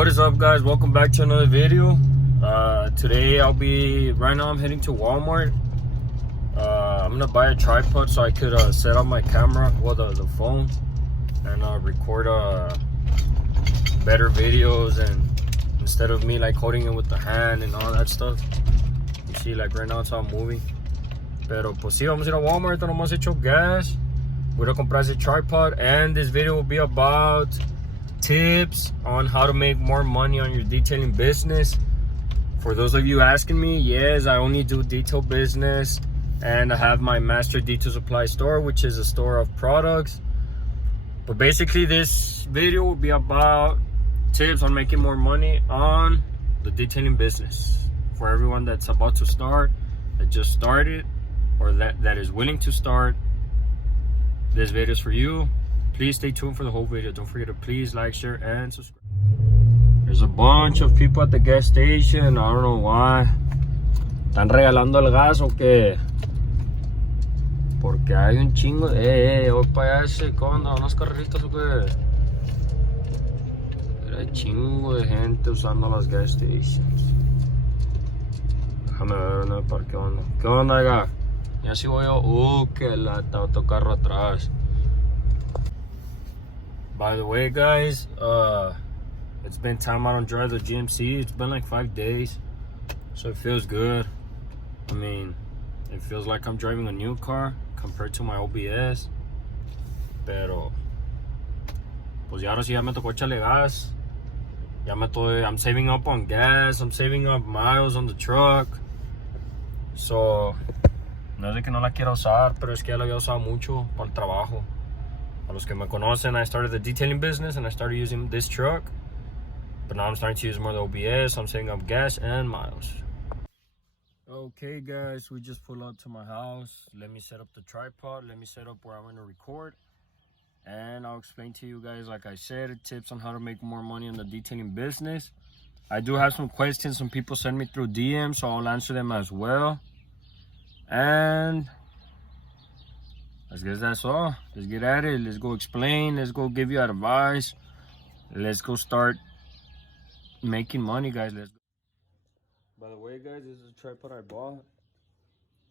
What is up, guys? Welcome back to another video. Today right now I'm heading to Walmart. I'm gonna buy a tripod so I could set up my camera, well, the phone, and record better videos, and instead of me like holding it with the hand and all that stuff. You see, like right now it's all moving. Pero pues sí, vamos a ir a Walmart. No hemos hecho gas. Voy a comprar ese tripod, and this video will be about tips on how to make more money on your detailing business. For those of you asking me, yes, I only do detail business, and I have my master detail supply store, which is a store of products. But basically this video will be about tips on making more money on the detailing business. For everyone that's about to start, that just started, or that is willing to start, this video is for you. Please stay tuned for the whole video. Don't forget to please like, share, and subscribe. There's a bunch of people at the gas station. I don't know why. ¿Están regalando el gas o qué? Porque hay un chingo de... voy para allá ese, ¿qué onda? ¿Unas carreritas o qué? Hay chingo de gente usando las gas stations. Déjame ver en el parque, ¿qué onda? ¿Qué onda, acá? Ya si voy yo... que lata, otro carro atrás. By the way, guys, it's been time I don't drive the GMC. It's been like 5 days, so it feels good. I mean, it feels like I'm driving a new car compared to my OBS. Pero, pues ya ahora sí ya me tocó echarle gas. I'm saving up on gas. I'm saving up miles on the truck. So, no es de que no la quiera usar, pero es que ya la había usado mucho para el trabajo. A los que me conocen, I started the detailing business and I started using this truck. But now I'm starting to use more of the OBS. I'm saving up gas and miles. Okay, guys, we just pulled up to my house. Let me set up the tripod. Let me set up where I'm going to record. And I'll explain to you guys, like I said, tips on how to make more money in the detailing business. I do have some questions some people send me through DM, so I'll answer them as well. And I guess that's all. Let's get at it. Let's go explain. Let's go give you advice. Let's go start making money, guys. Let's go. By the way, guys, this is a tripod I bought.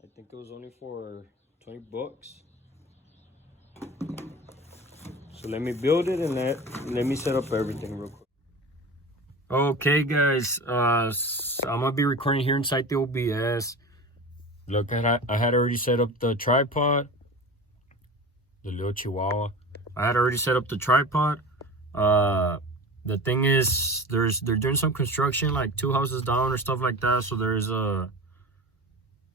I think it was only for 20 bucks. So let me build it and let me set up everything real quick. Okay, guys. I'm gonna be recording here inside the OBS. Look, I had already set up the tripod. The little chihuahua. I had already set up the tripod. The thing is, they're doing some construction like 2 houses down or stuff like that. So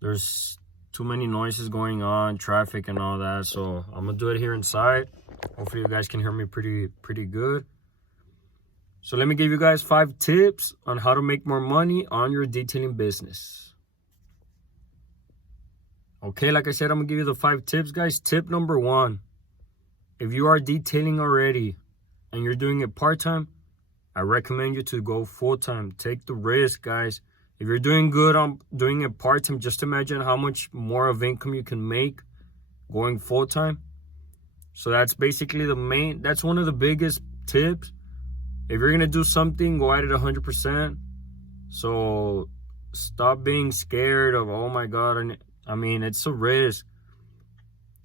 there's too many noises going on, traffic and all that. So I'm gonna do it here inside. Hopefully you guys can hear me pretty good. So let me give you guys 5 tips on how to make more money on your detailing business. Okay, like I said, I'm gonna give you the 5 tips, guys. Tip number 1, if you are detailing already and you're doing it part-time, I recommend you to go full-time. Take the risk, guys. If you're doing good on doing it part-time, just imagine how much more of income you can make going full-time. So that's basically that's one of the biggest tips. If you're gonna do something, go at it 100%. So stop being scared of, oh my God, I mean, it's a risk.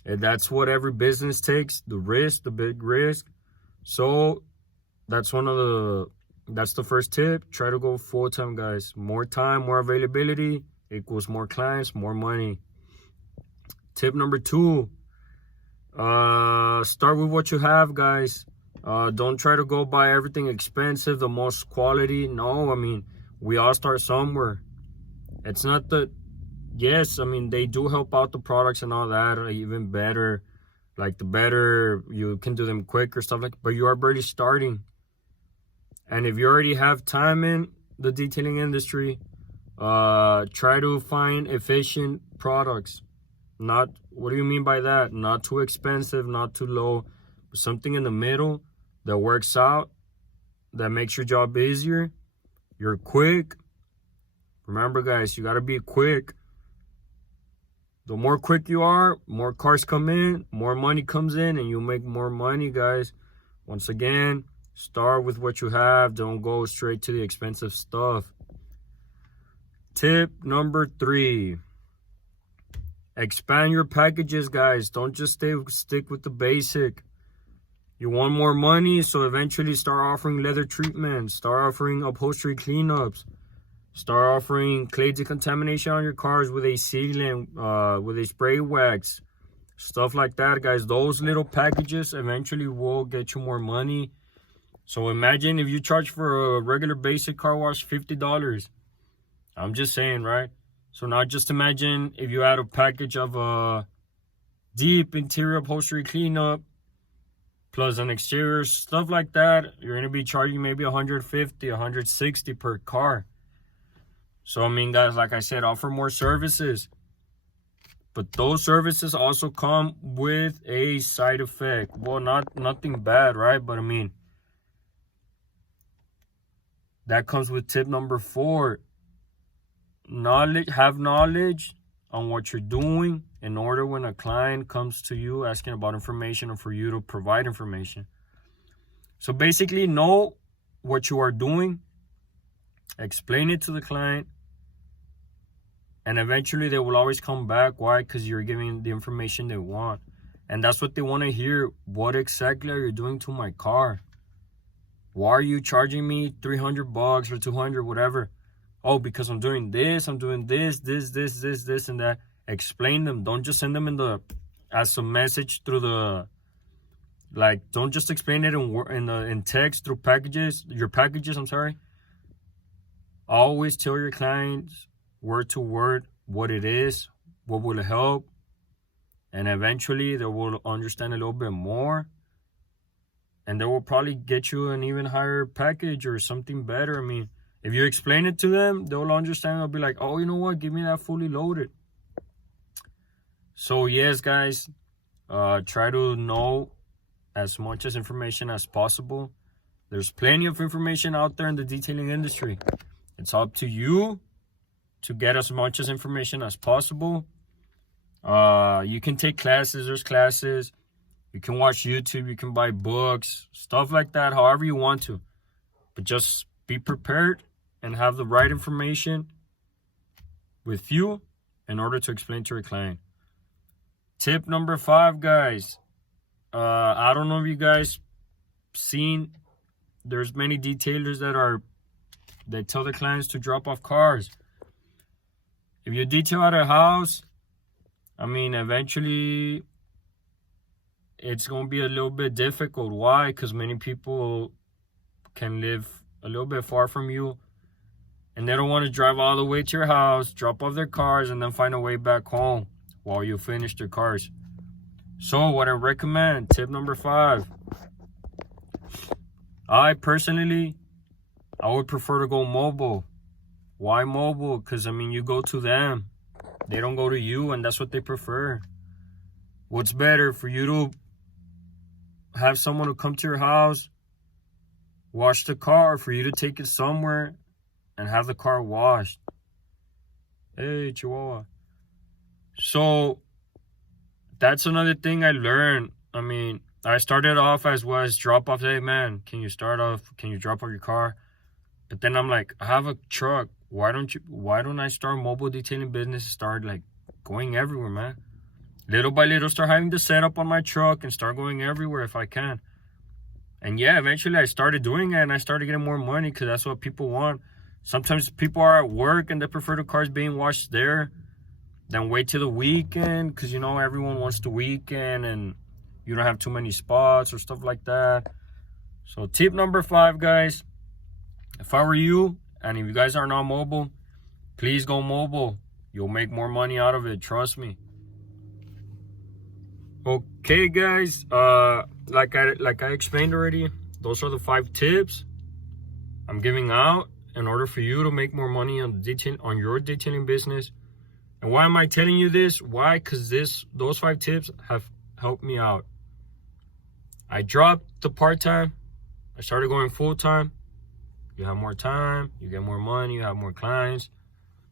And that's what every business takes, the risk, the big risk. So that's the first tip. Try to go full-time, guys. More time, more availability equals more clients, more money. Tip number 2, start with what you have, guys. Don't try to go buy everything expensive, the most quality. No, I mean, we all start somewhere. It's not that. Yes, I mean, they do help out the products and all that, even better. Like, the better you can do them quicker, stuff like that. But you are already starting. And if you already have time in the detailing industry, try to find efficient products. What do you mean by that? Not too expensive, not too low. Something in the middle that works out, that makes your job easier. You're quick. Remember, guys, you got to be quick. The more quick you are, more cars come in, more money comes in, and you make more money, guys. Once again, Start with what you have. Don't go straight to the expensive stuff. Tip number 3. Expand your packages, guys. Don't just stick with the basic. You want more money, so eventually start offering leather treatments. Start offering upholstery cleanups. Start offering clay decontamination on your cars with a sealant, with a spray wax. Stuff like that, guys. Those little packages eventually will get you more money. So imagine if you charge for a regular basic car wash $50. I'm just saying, right? So now just imagine if you add a package of a deep interior upholstery cleanup plus an exterior, stuff like that, you're going to be charging maybe $150, $160 per car. So, I mean, guys, like I said, offer more services. But those services also come with a side effect. Well, nothing bad, right? But, I mean, that comes with tip number 4. Have knowledge on what you're doing in order when a client comes to you asking about information or for you to provide information. So basically, know what you are doing, explain it to the client, and eventually they will always come back. Why? Because you're giving the information they want. And that's what they want to hear. What exactly are you doing to my car? Why are you charging me $300 or $200, whatever? Oh, because I'm doing this, and that. Explain them. Don't just send them as a message through the, don't just explain it in text through your packages, I'm sorry. Always tell your clients word to word what it is, what will help, and eventually they will understand a little bit more, and they will probably get you an even higher package or something better. I mean, if you explain it to them, they'll understand. They'll be like, oh, you know what? Give me that fully loaded. So, yes, guys, try to know as much as information as possible. There's plenty of information out there in the detailing industry. It's up to you to get as much as information as possible. You can take classes. There's classes. You can watch YouTube. You can buy books, stuff like that, however you want to. But just be prepared and have the right information with you in order to explain to your client. Tip number 5, guys. I don't know if you guys seen, there's many detailers that tell their clients to drop off cars. If you detail at a house, I mean, eventually it's going to be a little bit difficult. Why? Because many people can live a little bit far from you, and they don't want to drive all the way to your house, drop off their cars, and then find a way back home while you finish their cars. So what I recommend, tip number 5, I would prefer to go mobile. Why mobile? Because, I mean, you go to them. They don't go to you, and that's what they prefer. What's better, for you to have someone who come to your house, wash the car, for you to take it somewhere and have the car washed? Hey, Chihuahua. So that's another thing I learned. I mean, I started off as drop off. Hey, man, can you drop off your car? But then I'm like, I have a truck. Why don't I start mobile detailing business? Start going everywhere, man. Little by little, start having the setup on my truck and start going everywhere if I can. And yeah, eventually I started doing it, and I started getting more money because that's what people want. Sometimes people are at work and they prefer the cars being washed there than wait till the weekend, because, everyone wants the weekend and you don't have too many spots or stuff like that. So tip number 5, guys, if I were you, and if you guys are not mobile, please go mobile. You'll make more money out of it, trust me. Okay, guys, like I explained already, those are the 5 tips I'm giving out in order for you to make more money on your detailing business. And why am I telling you this? Why? Because those 5 tips have helped me out. I dropped the part-time. I started going full-time. You have more time. You get more money. You have more clients.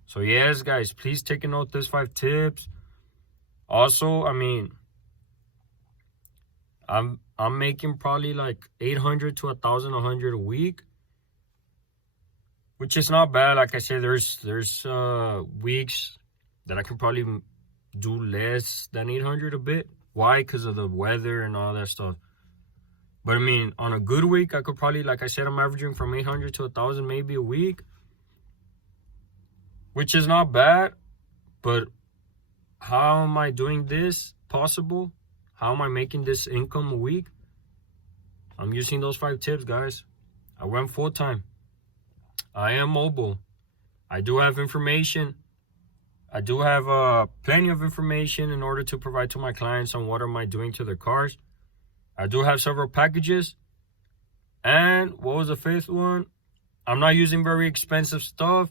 So yes, guys, please take a note of these 5 tips. Also, I mean, I'm making probably like 800 to 1,100 a week, which is not bad. Like I said, there's weeks that I can probably do less than 800 a bit. Why? Because of the weather and all that stuff. But I mean, on a good week, I could probably, like I said, I'm averaging from 800 to 1,000 maybe a week, which is not bad. But how am I doing this possible? How am I making this income a week? I'm using those 5 tips, guys. I went full time. I am mobile. I do have information. I do have plenty of information in order to provide to my clients on what am I doing to their cars. I do have several packages. And what was the 5th one? I'm not using very expensive stuff.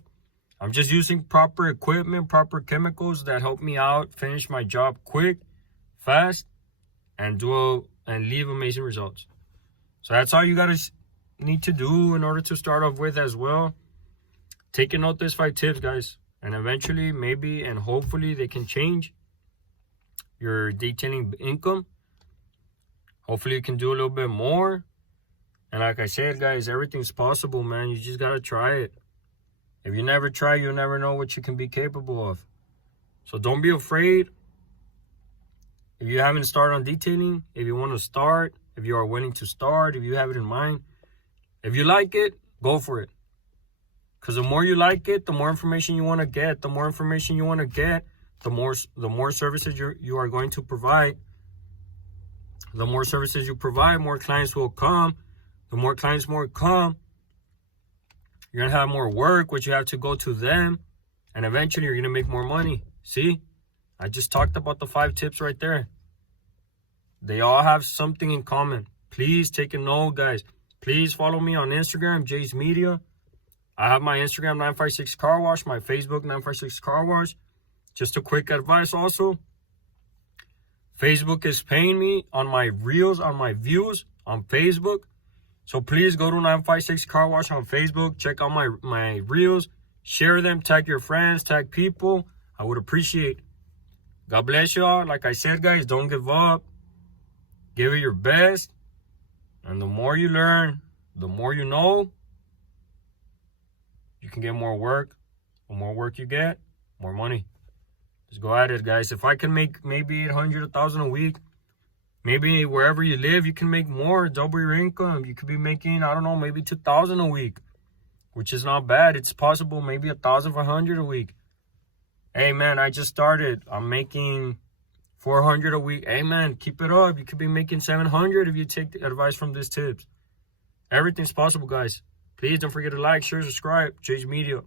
I'm just using proper equipment, proper chemicals that help me out, finish my job quick, fast, and leave amazing results. So that's all you guys need to do in order to start off with as well. Take a note, these 5 tips, guys. And eventually, maybe, and hopefully they can change your detailing income. Hopefully you can do a little bit more. And like I said, guys, everything's possible, man. You just got to try it. If you never try, you'll never know what you can be capable of. So don't be afraid. If you haven't started on detailing, if you want to start, if you are willing to start, if you have it in mind, if you like it, go for it. Because the more you like it, the more information you want to get. The more information you want to get, the more services you are going to provide. The more services you provide, more clients will come. The more clients come, you're going to have more work, which you have to go to them. And eventually, you're going to make more money. See? I just talked about the 5 tips right there. They all have something in common. Please take a note, guys. Please follow me on Instagram, Jay's Media. I have my Instagram, 956 Car Wash, my Facebook, 956 Car Wash. Just a quick advice also. Facebook is paying me on my reels, on my views on Facebook. So please go to 956 Car Wash on Facebook. Check out my reels. Share them. Tag your friends. Tag people. I would appreciate it. God bless y'all. Like I said, guys, don't give up. Give it your best. And the more you learn, the more you know, you can get more work. The more work you get, more money. Just go at it, guys. If I can make maybe 800, 1,000 a week, maybe wherever you live, you can make more, double your income. You could be making, I don't know, maybe 2,000 a week, which is not bad. It's possible, maybe 1,500 a week. Hey, man, I just started. I'm making 400 a week. Hey, man, keep it up. You could be making 700 if you take the advice from these tips. Everything's possible, guys. Please don't forget to like, share, subscribe. Jay's Media.